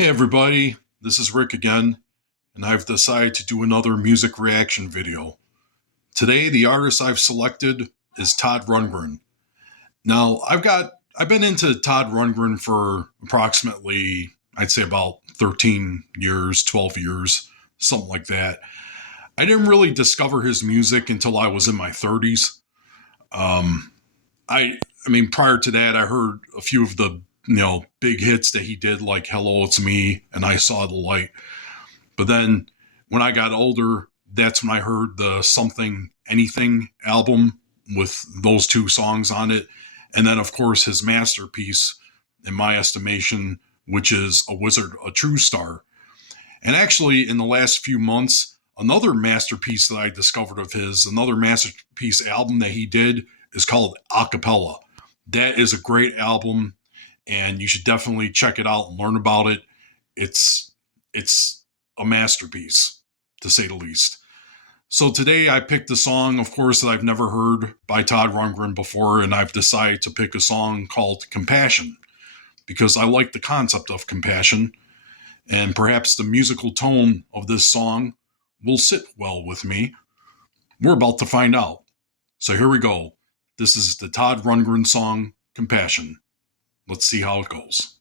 Hey everybody, this is Rick again, and I've decided to do another music reaction video. Today, the artist I've selected is Todd Rundgren. Now, I've been into Todd Rundgren for approximately, I'd say about 13 years, 12 years, something like that. I didn't really discover his music until I was in my 30s. Um, I mean, prior to that, I heard a few of the big hits that he did, like "Hello, It's Me" and "I Saw the Light." But then, when I got older, that's when I heard the "Something Anything" album with those two songs on it, and then of course his masterpiece, in my estimation, which is "A Wizard, a True Star." And actually, in the last few months, another masterpiece that I discovered of his, another masterpiece album that he did, is called Acapella. That is a great album, and you should definitely check it out and learn about it. It's a masterpiece, to say the least. So today I picked a song, of course, that I've never heard by Todd Rundgren before, and I've decided to pick a song called "Compassion" because I like the concept of compassion, and perhaps the musical tone of this song will sit well with me. We're about to find out. So here we go. This is the Todd Rundgren song, "Compassion." Let's see how it goes.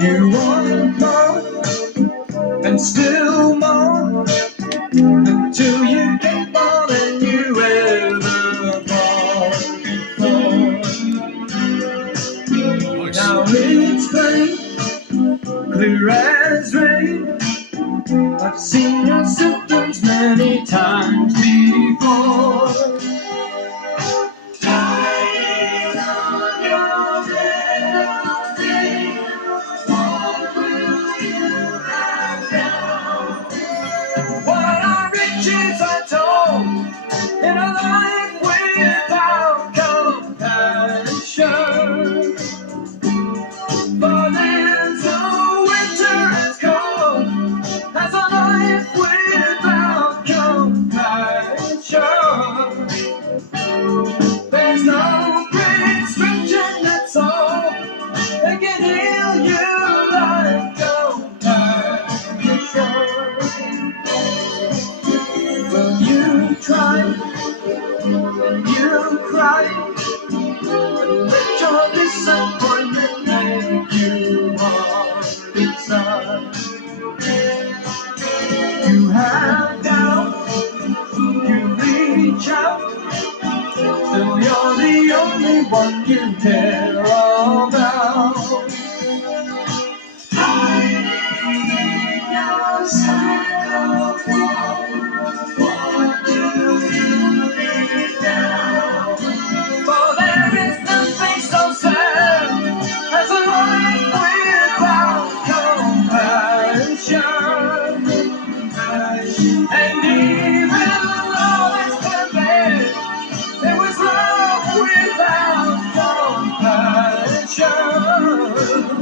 You want more and still more until you get more than you ever bargained for. Nice. Now it's plain, clear as rain. I've seen your symptoms many times before. Lying on your bed, what will you have now? What are riches untold in a life without compassion? For there's no winter as cold as a life without compassion. There's no prescription that's all that can heal you like compassion. Well, you try and you cry and let your disappointment make you hard inside. You have doubt, you reach out, still you're the only one you care about. Hiding in your silent wall, what do you need now? For there is nothing so sad as a life without compassion. And even though it's perfect, there was love without compassion.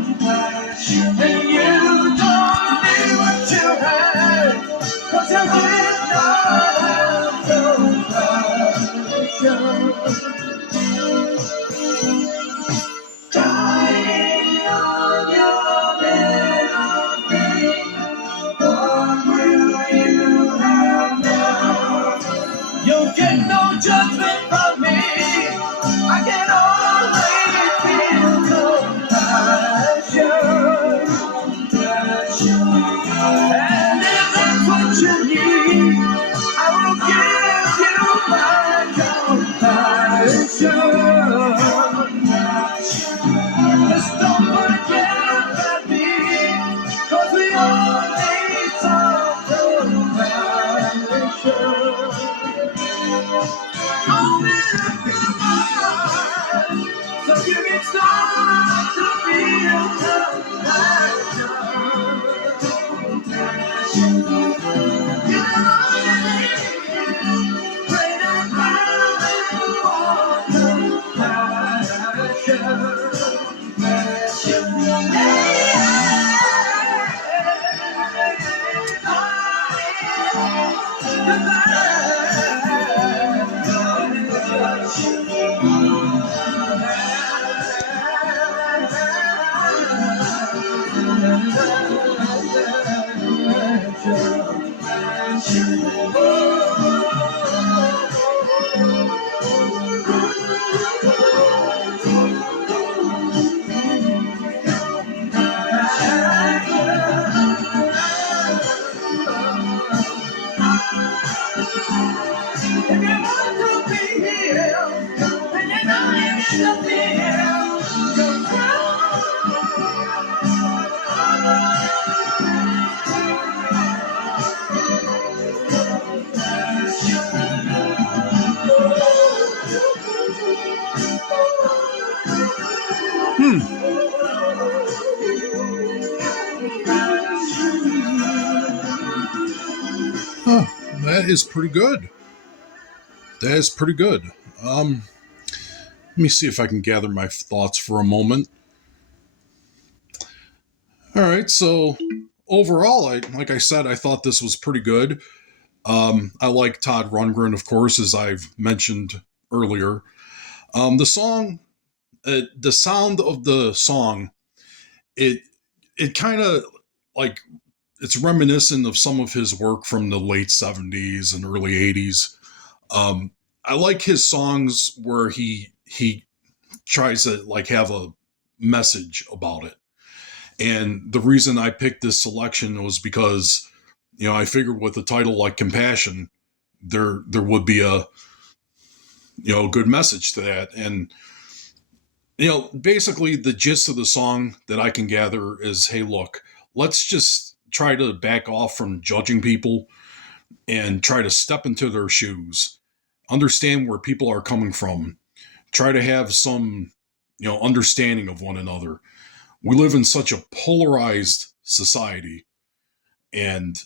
that is pretty good. That is pretty good. Let me see if I can gather my thoughts for a moment. All right, so overall, like I said, I thought this was pretty good. I like Todd Rundgren, of course, as I've mentioned earlier. The song, the sound of the song, it kind of like it's reminiscent of some of his work from the late 70s and early 80s. I like his songs where he tries to like have a message about it. And the reason I picked this selection was because, I figured with a title like Compassion, there would be a good message to that. And basically the gist of the song that I can gather is, hey, look, let's just try to back off from judging people and try to step into their shoes, understand where people are coming from, try to have some, understanding of one another. We live in such a polarized society, and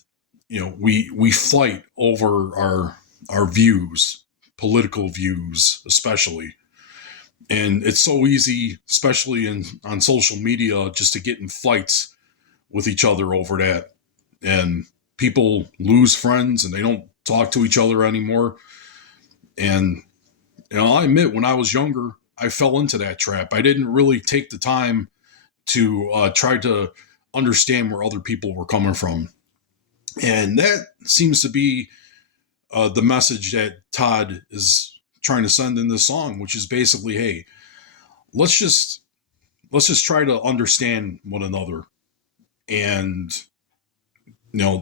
we fight over our views, political views especially. And it's so easy, especially on social media, just to get in fights with each other over that. And people lose friends and they don't talk to each other anymore. And I admit, when I was younger, I fell into that trap. I didn't really take the time to try to understand where other people were coming from. And that seems to be the message that Todd is trying to send in this song, which is basically, hey, let's just try to understand one another. And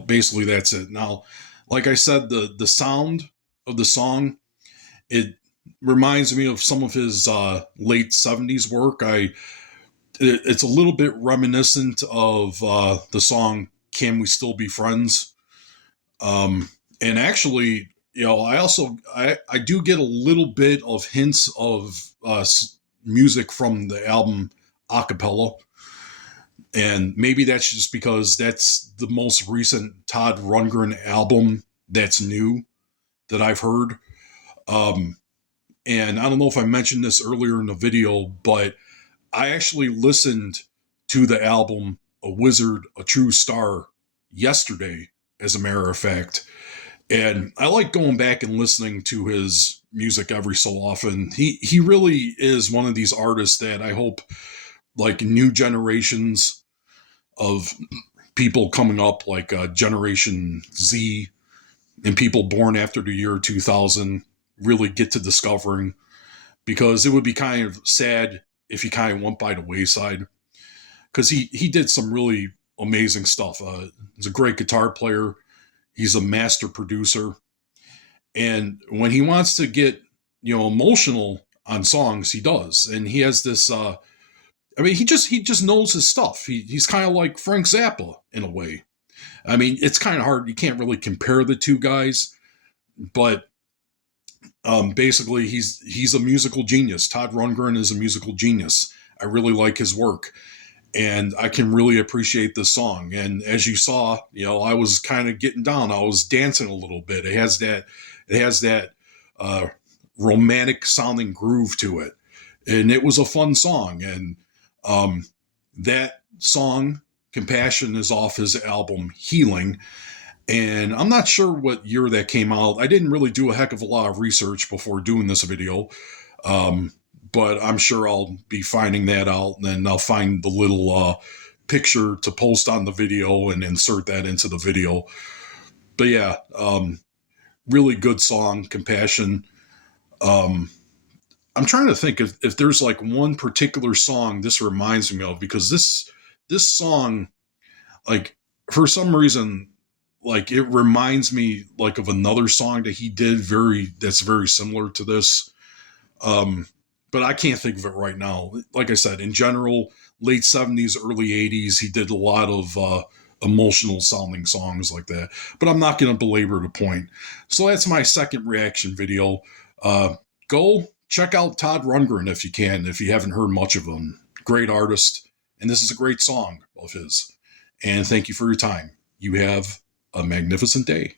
basically that's it. Now, like I said, the sound of the song, it reminds me of some of his late 70s work. It's a little bit reminiscent of the song "Can We Still Be Friends?" And actually, I do get a little bit of hints of music from the album Acapella, and maybe that's just because that's the most recent Todd Rundgren album that's new that I've heard. And I don't know if I mentioned this earlier in the video, but I actually listened to the album A Wizard, a True Star yesterday, as a matter of fact. And I like going back and listening to his music every so often. He really is one of these artists that I hope like new generations of people coming up, like Generation Z and people born after the year 2000, really get to discovering, because it would be kind of sad if he kind of went by the wayside, because he did some really amazing stuff. He's a great guitar player. He's a master producer. And when he wants to get, emotional on songs, he does. And he has this, he just knows his stuff. He's kind of like Frank Zappa in a way. I mean, it's kind of hard. You can't really compare the two guys, but basically he's a musical genius. Todd Rundgren is a musical genius. I really like his work, and I can really appreciate this song. And as you saw, I was kind of getting down. I was dancing a little bit. It has that romantic sounding groove to it, and it was a fun song. And that song, Compassion, is off his album Healing. And I'm not sure what year that came out. I didn't really do a heck of a lot of research before doing this video. But I'm sure I'll be finding that out, and then I'll find the little picture to post on the video and insert that into the video. But yeah, really good song, Compassion. I'm trying to think if there's like one particular song this reminds me of, because this song, like, for some reason, like, it reminds me like of another song that he did that's very similar to this. But I can't think of it right now. Like I said, in general, late 70s, early 80s, he did a lot of emotional sounding songs like that. But I'm not going to belabor the point. So that's my second reaction video. Go check out Todd Rundgren if you can, if you haven't heard much of him. Great artist. And this is a great song of his. And thank you for your time. You have a magnificent day.